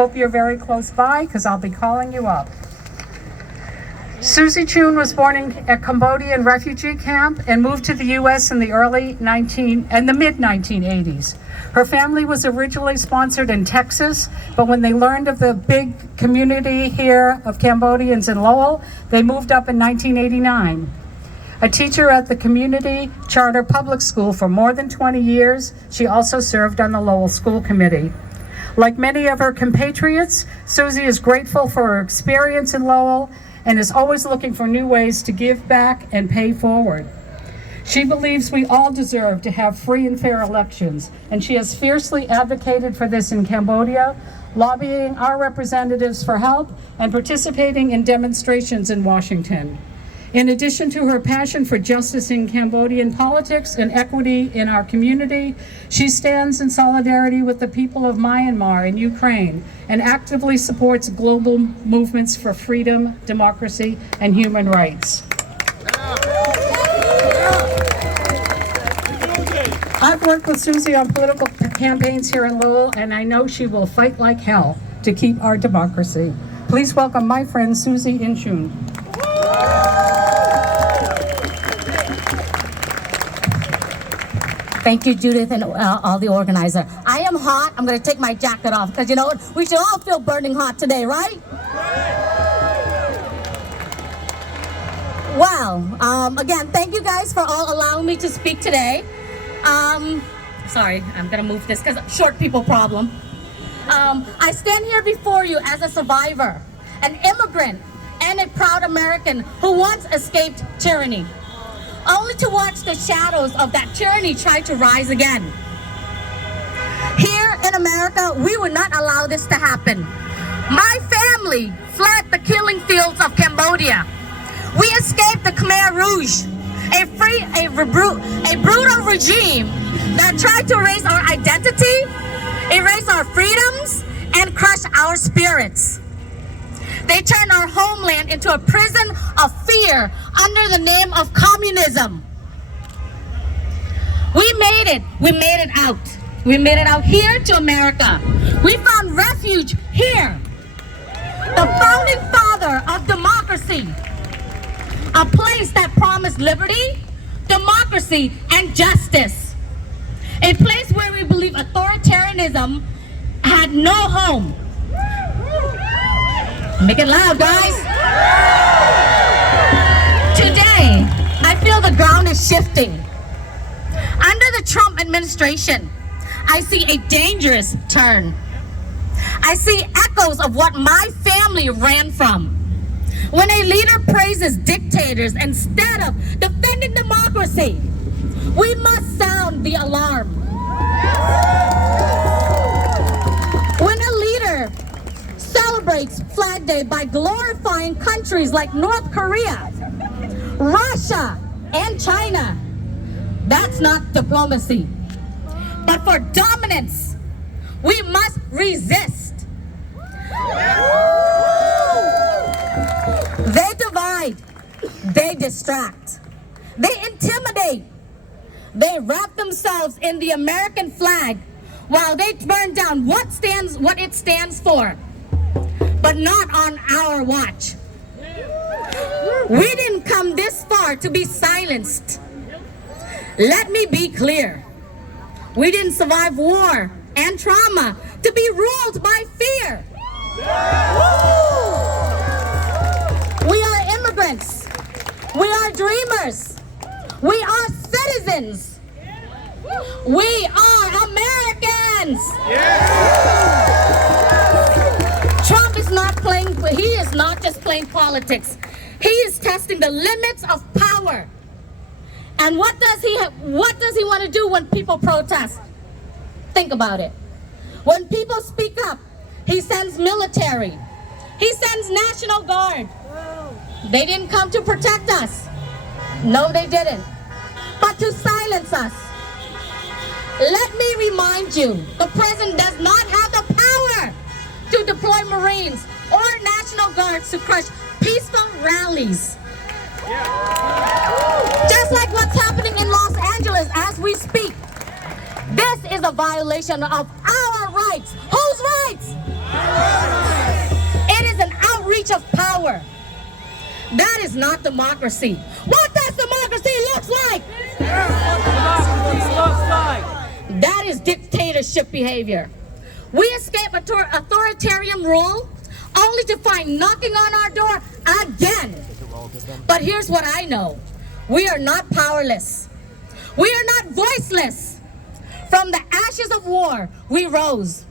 Hope you're very close by because I'll be calling you up. Susie chhoun was born in a Cambodian refugee camp and moved to the U.S. in the mid-1980s. Her family was originally sponsored in Texas, but when they learned of the big community here of Cambodians in Lowell, they moved up in 1989. A teacher at the community charter public school for more than 20 years, she also served on the Lowell School Committee. Like many of her compatriots, Susie is grateful for her experience in Lowell and is always looking for new ways to give back and pay forward. She believes we all deserve to have free and fair elections, and she has fiercely advocated for this in Cambodia, lobbying our representatives for help and participating in demonstrations in Washington. In addition to her passion for justice in Cambodian politics and equity in our community, she stands in solidarity with the people of Myanmar and Ukraine and actively supports global movements for freedom, democracy, and human rights. I've worked with Susie on political campaigns here in Lowell, and I know she will fight like hell to keep our democracy. Please welcome my friend Susie chhoun. Thank you, Judith, and all the organizer. I am hot. I'm going to take my jacket off because you know what? We should all feel burning hot today, right? Wow. Again, thank you guys for all allowing me to speak today. Sorry, I'm going to move this because short people problem. I stand here before you as a survivor, an immigrant, and a proud American who once escaped tyranny, only to watch the shadows of that tyranny try to rise again. Here in America, we would not allow this to happen. My family fled the killing fields of Cambodia. We escaped the Khmer Rouge, a brutal regime that tried to erase our identity, erase our freedoms, and crush our spirits. They turned our homeland into a prison of fear under the name of communism. We made it. We made it out. We made it out here to America. We found refuge here. The founding father of democracy. A place that promised liberty, democracy, and justice. A place where we believe authoritarianism had no home. Make it loud, guys. Today, I feel the ground is shifting. Under the Trump administration, I see a dangerous turn. I see echoes of what my family ran from. When a leader praises dictators instead of defending democracy, we must sound the alarm. When a leader celebrates Flag Day by glorifying countries like North Korea, Russia, and China, that's not diplomacy. But for dominance, we must resist. They divide, they distract, they intimidate, they wrap themselves in the American flag while they burn down what it stands for, but not on our watch. We didn't come this far to be silenced. Let me be clear. We didn't survive war and trauma to be ruled by fear. We are immigrants. We are dreamers. We are citizens. We are Americans. Trump is not playing, he is not just playing politics. He is testing the limits of power. And what does he want to do when people protest? Think about it. When people speak up, he sends military. He sends National Guard. They didn't come to protect us. No, they didn't. But to silence us. Let me remind you, the president does not have the power to deploy Marines or National Guards to crush peaceful rallies. Just like what's happening in Los Angeles as we speak. This is a violation of our rights. Whose rights? power. That is not democracy. What does democracy look like? That is dictatorship behavior. We escape authoritarian rule only to find knocking on our door again. But here's what I know. We are not powerless. We are not voiceless. From the ashes of war, we rose.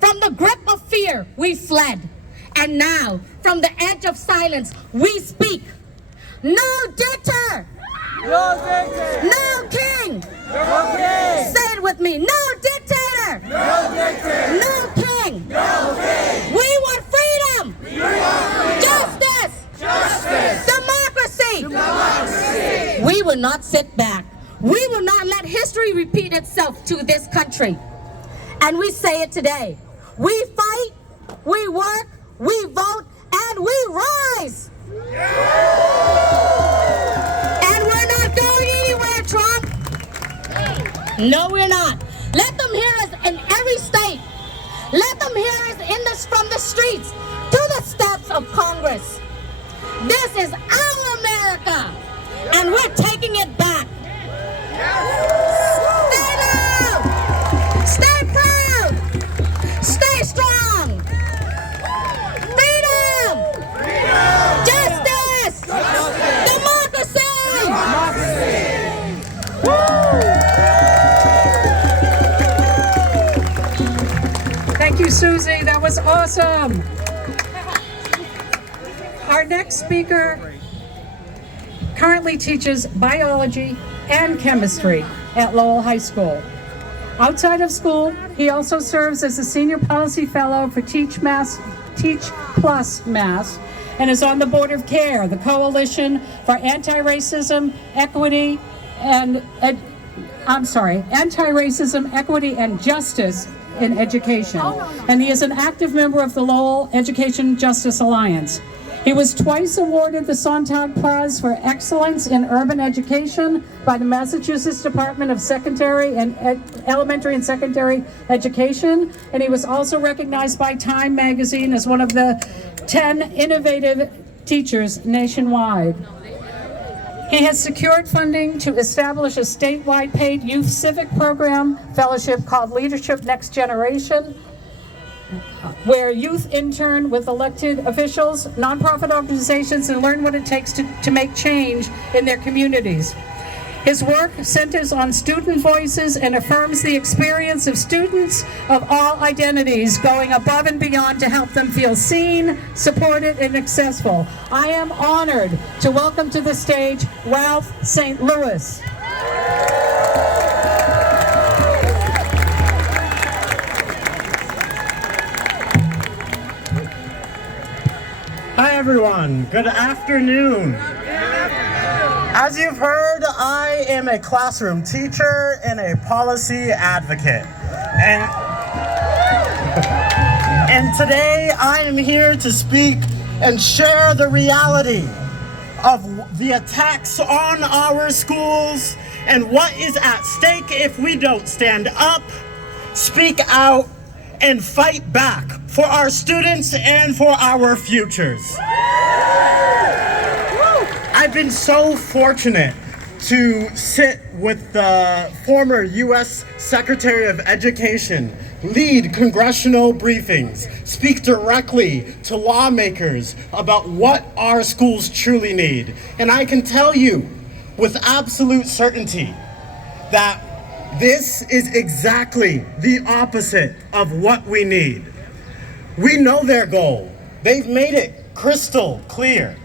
From the grip of fear, we fled. And now, from the edge of silence, we speak. No dictator! No dictator! No king! No king! Say it with me. No dictator! No dictator! No king! No king! We want freedom! We want freedom! Justice! Justice! Democracy! Democracy! We will not sit back. We will not let history repeat itself to this country. And we say it today. We fight, we work, we vote, and we rise! And we're not going anywhere, Trump! No, we're not. Let them hear us in every state. Let them hear us from the streets to the steps of Congress. This is our America, and we're taking it back. Stay loud! Stay proud! Stay strong! Freedom! Justice! Democracy! Thank you, Susie. That was awesome. Our next speaker currently teaches biology and chemistry at Lowell High School. Outside of school, he also serves as a senior policy fellow for Teach Plus Mass, and is on the board of CARE, the Coalition for Anti-Racism, Equity, and Justice in Education. And he is an active member of the Lowell Education Justice Alliance. He was twice awarded the Sontag Prize for Excellence in Urban Education by the Massachusetts Department of Elementary and Secondary Education, and he was also recognized by Time magazine as one of the 10 innovative teachers nationwide. He has secured funding to establish a statewide paid youth civic program fellowship called Leadership Next Generation, where youth intern with elected officials, nonprofit organizations, and learn what it takes to make change in their communities. His work centers on student voices and affirms the experience of students of all identities, going above and beyond to help them feel seen, supported, and successful. I am honored to welcome to the stage Ralph St. Louis. Hi everyone, good afternoon. As you've heard, I am a classroom teacher and a policy advocate. And today I am here to speak and share the reality of the attacks on our schools and what is at stake if we don't stand up, speak out, and fight back for our students and for our futures. I've been so fortunate to sit with the former U.S. Secretary of Education, lead congressional briefings, speak directly to lawmakers about what our schools truly need. And I can tell you with absolute certainty that this is exactly the opposite of what we need. We know their goal. They've made it crystal clear.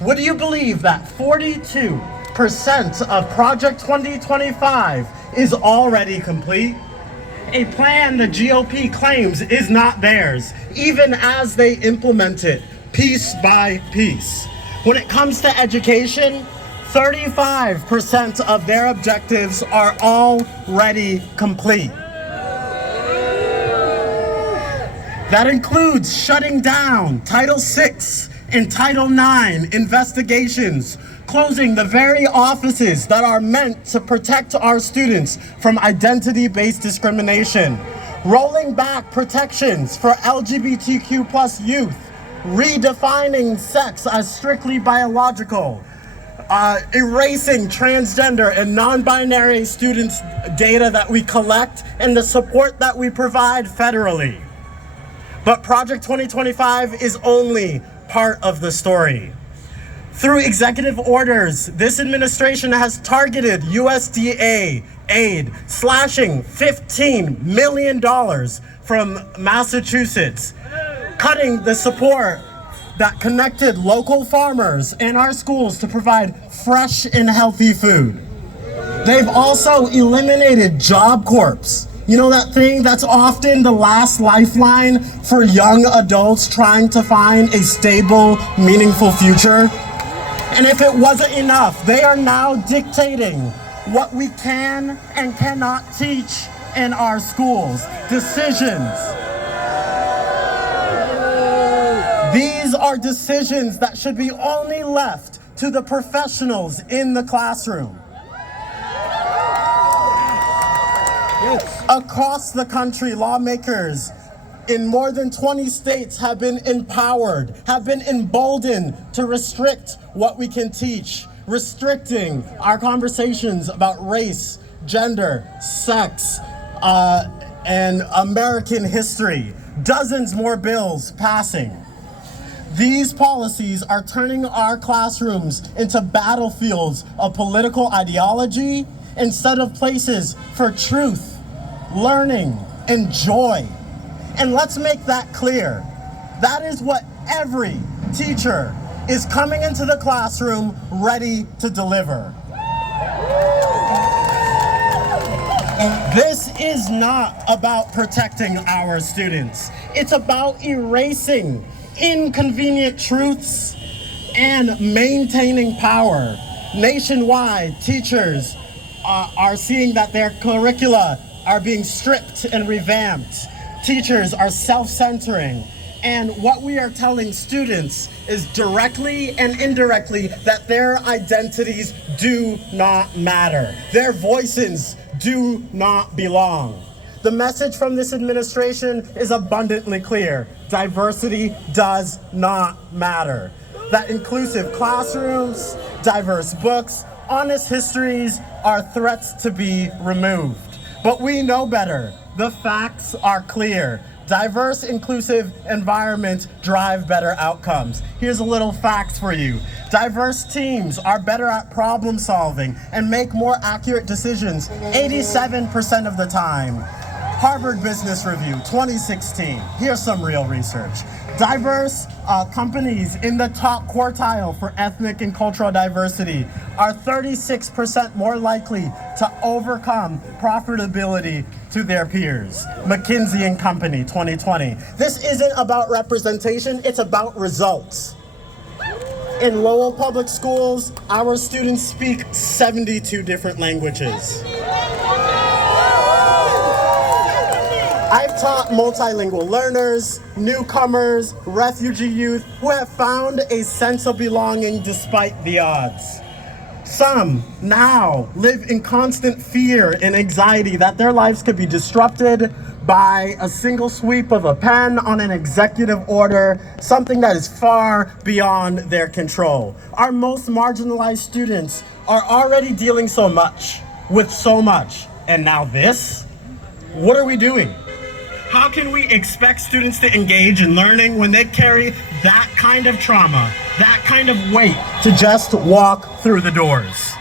Would you believe that 42% of Project 2025 is already complete? A plan the GOP claims is not theirs, even as they implement it piece by piece. When it comes to education, 35% of their objectives are already complete. That includes shutting down Title VI and Title IX investigations, closing the very offices that are meant to protect our students from identity-based discrimination, rolling back protections for LGBTQ+ youth, redefining sex as strictly biological, erasing transgender and non-binary students' data that we collect and the support that we provide federally. But Project 2025 is only part of the story. Through executive orders, this administration has targeted USDA aid, slashing $15 million from Massachusetts, cutting the support that connected local farmers and our schools to provide fresh and healthy food. They've also eliminated Job Corps. You know, that thing that's often the last lifeline for young adults trying to find a stable, meaningful future? And if it wasn't enough, they are now dictating what we can and cannot teach in our schools. Decisions. These are decisions that should be only left to the professionals in the classroom. Yes. Across the country, lawmakers in more than 20 states have been empowered, have been emboldened to restrict what we can teach, restricting our conversations about race, gender, sex, and American history. Dozens more bills passing. These policies are turning our classrooms into battlefields of political ideology instead of places for truth, learning, and joy. And let's make that clear. That is what every teacher is coming into the classroom ready to deliver. This is not about protecting our students. It's about erasing inconvenient truths and maintaining power. Nationwide, teachers are seeing that their curricula are being stripped and revamped. Teachers are self-centering. And what we are telling students is directly and indirectly that their identities do not matter. Their voices do not belong. The message from this administration is abundantly clear. Diversity does not matter. That inclusive classrooms, diverse books, honest histories are threats to be removed. But we know better. The facts are clear. Diverse, inclusive environments drive better outcomes. Here's a little facts for you. Diverse teams are better at problem solving and make more accurate decisions 87% of the time. Harvard Business Review 2016. Here's some real research. Diverse companies in the top quartile for ethnic and cultural diversity are 36% more likely to overcome profitability to their peers. McKinsey and Company 2020. This isn't about representation, it's about results. In Lowell Public Schools, our students speak 72 different languages. I've taught multilingual learners, newcomers, refugee youth who have found a sense of belonging despite the odds. Some now live in constant fear and anxiety that their lives could be disrupted by a single sweep of a pen on an executive order, something that is far beyond their control. Our most marginalized students are already dealing so much with so much. And now this? What are we doing? How can we expect students to engage in learning when they carry that kind of trauma, that kind of weight to just walk through the doors?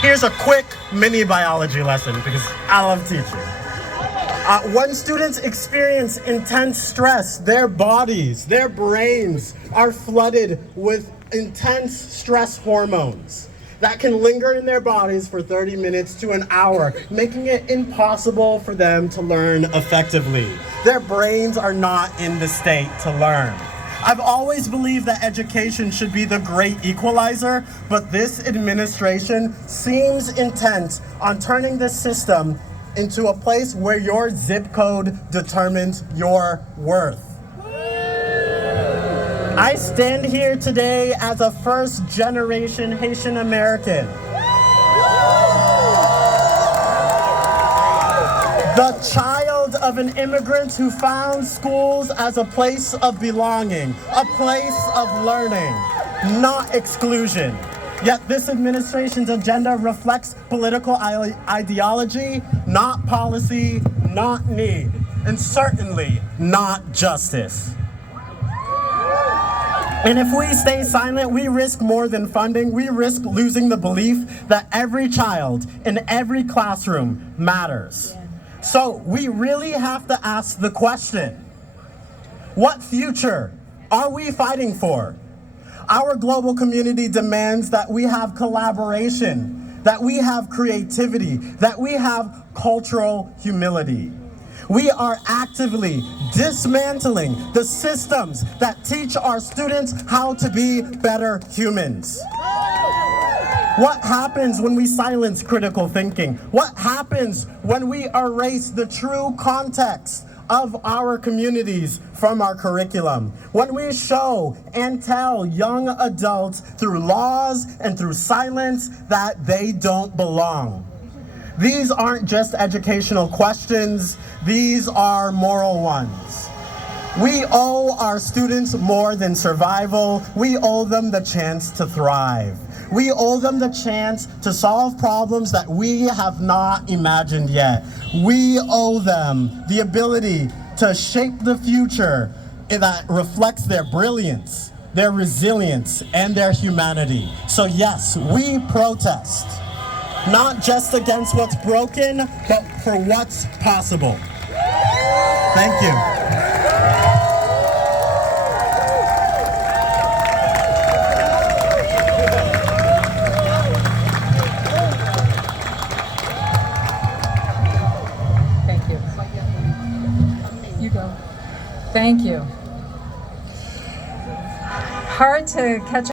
Here's a quick mini biology lesson because I love teaching. When students experience intense stress, their bodies, their brains are flooded with intense stress hormones that can linger in their bodies for 30 minutes to an hour, making it impossible for them to learn effectively. Their brains are not in the state to learn. I've always believed that education should be the great equalizer, but this administration seems intent on turning this system into a place where your zip code determines your worth. I stand here today as a first-generation Haitian American. The child child of an immigrant who found schools as a place of belonging, a place of learning, not exclusion. Yet this administration's agenda reflects political ideology, not policy, not need, and certainly not justice. And if we stay silent, we risk more than funding. We risk losing the belief that every child in every classroom matters. So we really have to ask the question, what future are we fighting for? Our global community demands that we have collaboration, that we have creativity, that we have cultural humility. We are actively dismantling the systems that teach our students how to be better humans. What happens when we silence critical thinking? What happens when we erase the true context of our communities from our curriculum? When we show and tell young adults through laws and through silence that they don't belong? These aren't just educational questions, these are moral ones. We owe our students more than survival. We owe them the chance to thrive. We owe them the chance to solve problems that we have not imagined yet. We owe them the ability to shape the future that reflects their brilliance, their resilience, and their humanity. So yes, we protest. Not just against what's broken, but for what's possible. Thank you. Thank you. You go. Thank you. Hard to catch